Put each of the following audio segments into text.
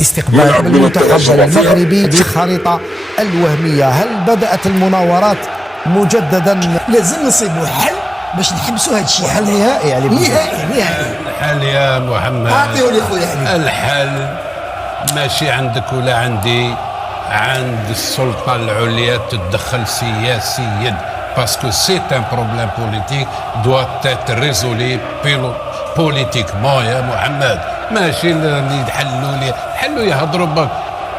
استقبال المنتخب المغربي بالخريطة الوهمية. هل بدأت المناورات مجددا؟ لازم نصيبوا حل باش نحبسوا هذا الشيء. حل نهائي يعني نهائي. الحل يا محمد، اعطيه لي خويا حبيبي. الحل ماشي عندك ولا عندي، عند السلطة العليا تتدخل سياسيا، باسكو سي ان بروبليم بوليتيك دوا تيت ريزولي بوليتيكمون يا محمد، ماشي اللي يحلوا يهضروا بك.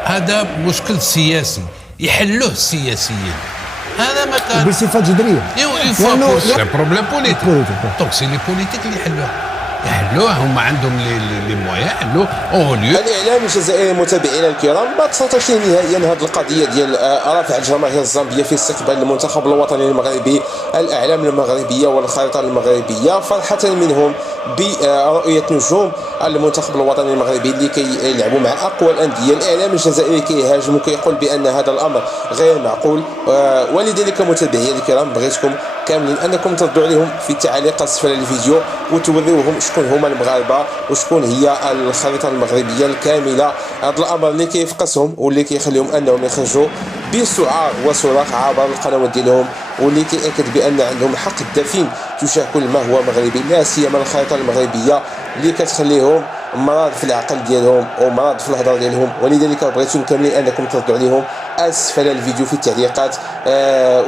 هذا مشكل سياسي يحلوه السياسيين، هذا ما كان بصفة جذرية. سي بروبليم بوليتيك، دونك سي لي بوليتيك اللي يحلوه، هم عندهم لي مويان يحلوه. الاعلام الجزائري متابعينا الكرام، ما تسلطش نهائيا هذه القضيه ديال رفع الجماهير الزامبيه في استقبال المنتخب الوطني المغربي، الاعلام المغربيه والخريطه المغربيه فرحه منهم برؤيه نجوم المنتخب الوطني المغربي اللي كيلعبوا مع اقوى الانديه. الاعلام الجزائري كيهاجم وكيقول بان هذا الامر غير معقول، ولذلك متابعينا الكرام بغيتكم كاملين انكم تردوا عليهم في التعليق اسفل الفيديو وتوريوهم شكون هما المغاربه وشكون هي الخريطه المغربيه الكامله. هذا الامر اللي كيفقسهم واللي كيخليهم انهم يخرجوا بسعار وصراخ عبر القنوات ديالهم، واللي كيأكد بان عندهم حق الدفين تجاه كل ما هو مغربي، لا سيما الخريطه المغربيه اللي كتخليهم مرض في العقل ديالهم ومرض في الهضره ديالهم. ولذلك بغيتكم كاملين انكم تردوا عليهم اسفل الفيديو في التعليقات.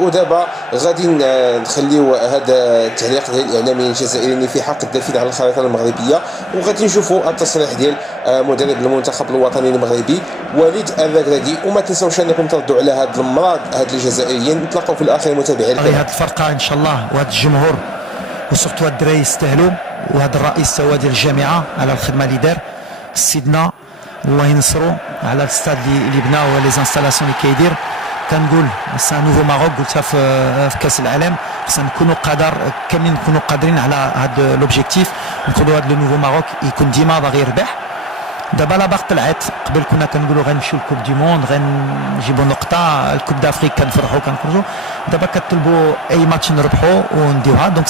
ودابا غادي نخليو هذا التعليق ديال الاعلامي الجزائري اللي في حق الدفين على الخريطه المغربيه، وغادي نشوفوا التصريح ديال مدرب المنتخب الوطني المغربي وليد الركراكي. وما تنساوش انكم تردوا على هذا المرض هاد الجزائريين. نتلاقاو في الاخير متابعين هذه الفرقه ان شاء الله، وهذا الجمهور وسورتو هاد الدراري يستاهلوا، وهذا الرئيس هو ديال الجامعه على الخدمه اللي دار سيدنا الله ينصرو على الاستاد اللي بنا ولي زانستالاسيون اللي كيدير. كنقول سا نوفو ماروك، قلتها في كاس العالم، خصنا نكونوا كاملين نكونوا قادرين على هذا لوبجيكتيف، نكونوا هذا لو نوفو ماروك يكون ديما باغي يربح. دابا لا باغ طلعت، قبل كنا كنقولوا غنمشيو لكوب دي موند غنجيبوا نقطه، الكوب دافريك كنفرحوا كنخرجوا، دابا كطلبوا اي ماتش نربحوا ونديوها. دونك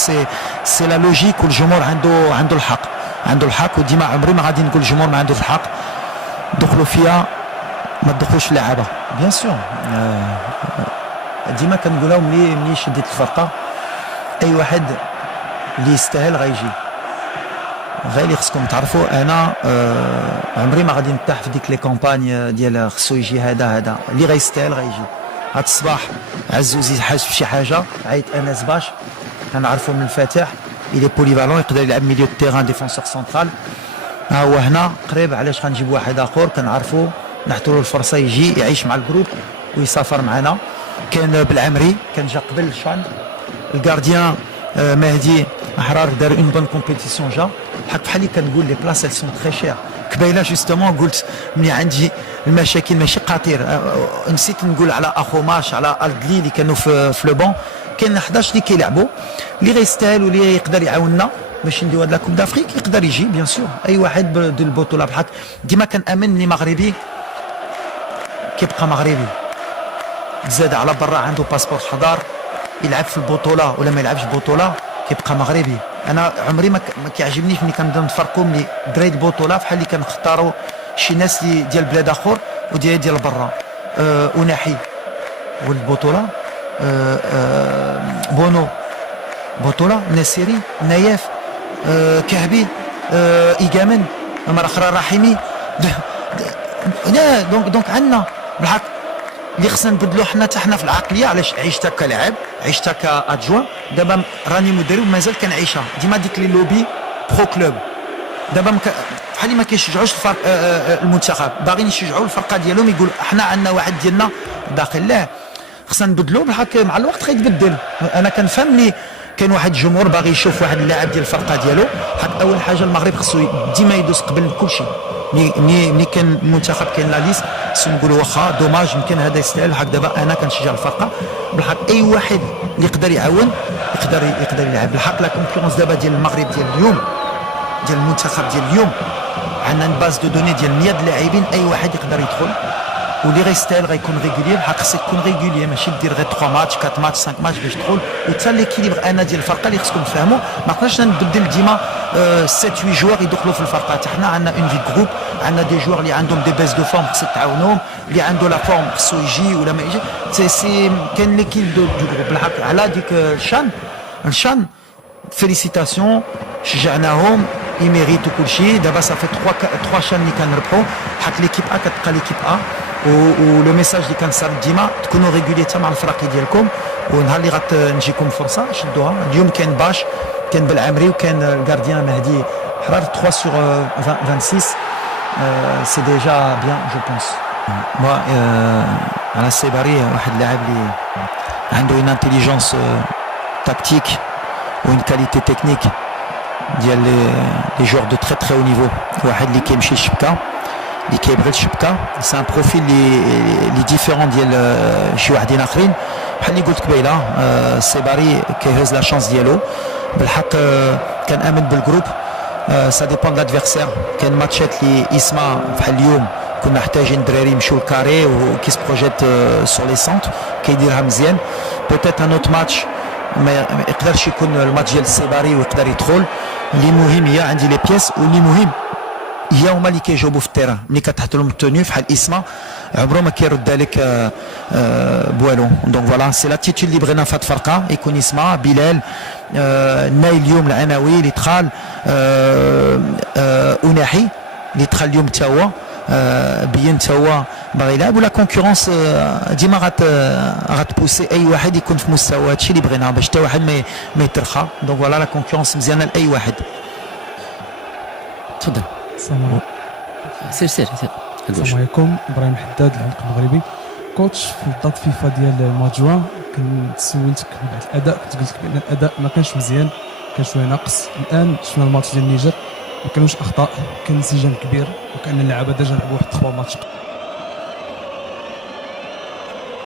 سي لا لوجيك، والجمهور عنده الحق، وديما عمري ما غادي نقول الجمهور ما عندوش الحق. دخلوا فيها ما تدخلوش اللعابه بيان سور، ديما كنقولها ملي شديت الفرقه اي واحد اللي يستاهل غيجي. غير اللي خصكم تعرفوا انا عمري ما غادي نرتاح في ديك لي كامباني ديال خصو يجي هذا اللي غيستاهل غيجي. هاد الصباح عزوزي حاج في شي حاجه، عيط انس باش كنعرفو من الفاتح، الي بوليفالون يقدر يلعب ميليو تيران ديفونسور سنترال. ها هو هنا قريب، علاش غنجيب واحد اخر كنعرفو نحطوا له الفرصه يجي يعيش مع الجروب ويسافر معنا. كان بالعمري كان جا قبل شان الكارديان مهدي احرار دار اون بون كومبيتيسيون، جا حق بحال اللي كنقول لي بلاص ال سون تري شير. قبيله جوستومون قلت ملي عندي المشاكل ماشي قاطير، نسيت نقول على اخو ماش على الدلي اللي كانوا في لو بون، كاين 11 اللي كيلعبوا اللي غيستاهل واللي يقدر يعاوننا باش نديو هاد لا كوب دافريك يقدر يجي بيان سور. اي واحد ديال البطوله بحال ديما كنامن اني مغربي كيبقى مغربي، زاد على برا عنده باسبور حضار، يلعب في البطوله ولا ما يلعبش بطوله كيبقى مغربي. انا عمري ما كيعجبنيش ملي كنبداو نفرقوا ملي دراري البطوله بحال اللي كنختاروا شي ناس اللي ديال بلاد اخر وديال برا. وناحي والبطوله بونو بطوله ناسيري نايف كهبي ايجامن مره اخرى رحيمي. دونك عندنا بالحق اللي خصنا نبدلو حنا في العقليه. علاش عيشتها كلاعب، عيشتها كادجوان، دابا راني مدرب مازال كنعيشها ديما ديك لي لوبي برو كلوب. دابا بحال اللي ما كيشجعوش المنتخب، باغيين يشجعوا الفرقه ديالهم، يقول حنا عندنا واحد ديالنا داخل. لا خصنا نبدلو بالحق، مع الوقت غيتبدل. انا كنفهم لي كاين واحد الجمهور باغي يشوف واحد اللاعب ديال الفرقه ديالو. حق اول حاجه المغرب خصو ديما يدوز قبل كل شيء. ملي كان المنتخب كاين لا ليست خصو نقولوا واخا دوماج يمكن هذا يستاهل. حق دابا انا كنشجع الفرقه بالحق، اي واحد اللي يقدر يعاون يقدر يلعب بالحق. لا كونكورونس دابا ديال المغرب ديال اليوم ديال المنتخب ديال اليوم، عندنا باز دو دوني ديال 100 لاعبين، اي واحد يقدر يدخل واللي غيستاهل غيكون ريغولي بحق خصك تكون ريغولي ماشي دير غير 3 ماتش 4 ماتش 5 ماتش باش تدخل وتا ليكيليبر انا ديال الفرقه اللي خصكم تفهموا ما نقدرش نبدل ديما 7 8 جوار يدخلوا في الفرقه حنا عندنا اون في جروب عندنا دي جوار اللي عندهم دي بيز دو فورم خصك تعاونهم اللي عنده لا فورم خصو يجي ولا ما يجي سي كاين ليكيب دو جروب بالحق على ديك الشان فيليسيتاسيون شجعناهم يميريتو كل شيء دابا صافي 3 شان اللي كنربحوا حق ليكيب ا كتبقى ليكيب ا ولو ميساج اللي كنصاب ديما تكونوا ريغولي حتى مع الفرق ديالكم ونهار اللي غتنجيكم فرصه شدوها اليوم كاين باش كاين بالعمري وكاين الكارديان مهدي حرار 3 sur 26 سي ديجا بيان جو بونس موا على السيباري واحد اللاعب اللي عنده اون انتيليجونس تاكتيك وين كاليتي تكنيك ديال لي جوغ دو تري تري او نيفو واحد اللي كيمشي للشبكه اللي كيبغي الشبكه سي ان بروفيل اللي ديفيرون ديال شي واحدين اخرين بحال اللي قلت قبيله السيباري كيهز لا شانس ديالو بالحق كنامن بالجروب سا ديبون د لادفيرسير كاين ماتشات اللي اسما بحال اليوم كنا محتاجين الدراري يمشيو للكاري وكيس بروجيت سور لي سونتر كيديرها مزيان بوتيت ان اوت ماتش ما يقدرش يكون الماتش ديال السيباري ويقدر يدخل اللي مهم هي عندي لي بياس واللي مهم هي هما اللي كيجاوبوا في التيران ملي كتحط لهم التوني بحال اسما عمره ما كيرد عليك بوالو دونك فوالا سي لاتيتود اللي بغينا في هاد الفرقه يكون اسما بلال نايل اليوم العناوي اللي دخل اناحي اللي دخل اليوم حتى هو بين حتى هو باغي يلعب ولا كونكورونس ديما غتبوسي اي واحد يكون في مستوى هادشي اللي بغينا باش حتى واحد ما يترخى دونك فوالا لا كونكورونس مزيانه لاي واحد. تفضل. السلام عليكم. سير السلام عليكم. ابراهيم حداد العنق المغربي كوتش في الدات فيفا ديال مات جوان. كنت سولتك بعد الاداء كنت قلت لك بان الاداء ما كانش مزيان كان شويه ناقص. الان شفنا الماتش ديال النيجر ما كانوش اخطاء كان انسجام كبير وكان اللعابه ديجا لعبوا واحد 3 ماتش